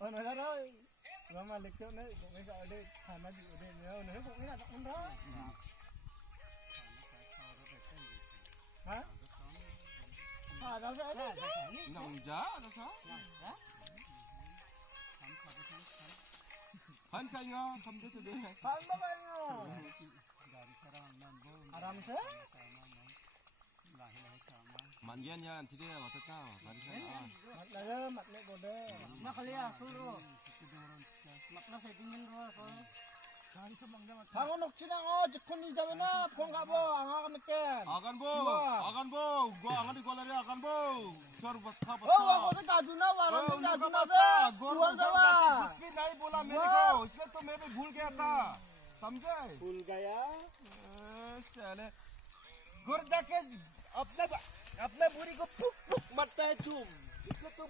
nói ra đó mà lịch trước đấy cũng mấy gọi đây thả mà bị đây nữa cũng mấy là con đó hả à đâu ra đấy nòng giá đó sao hắn cay ngon không biết tôi đi Pan ba kayo? Aram se? man yan yan sige watat ka man yan Matlayo, matle ko de. Nakaliya, suro. Makna sa tingin ko ako. Pangunok sila ko, jikun ni jawa na, kung ka bo, ang akamikin. akan bo gua angan di gua lari akan bo sor basta Oh, ako sa kado na, walang sa kado na de. Tuwan jawa. कुछ नहीं बोला मेरे को इसलिए तो मैं भी भूल गया था समझे Full gaya? साले गुर जाके अपने बुरी को पुक पुक मरता है तुम इसलिए तो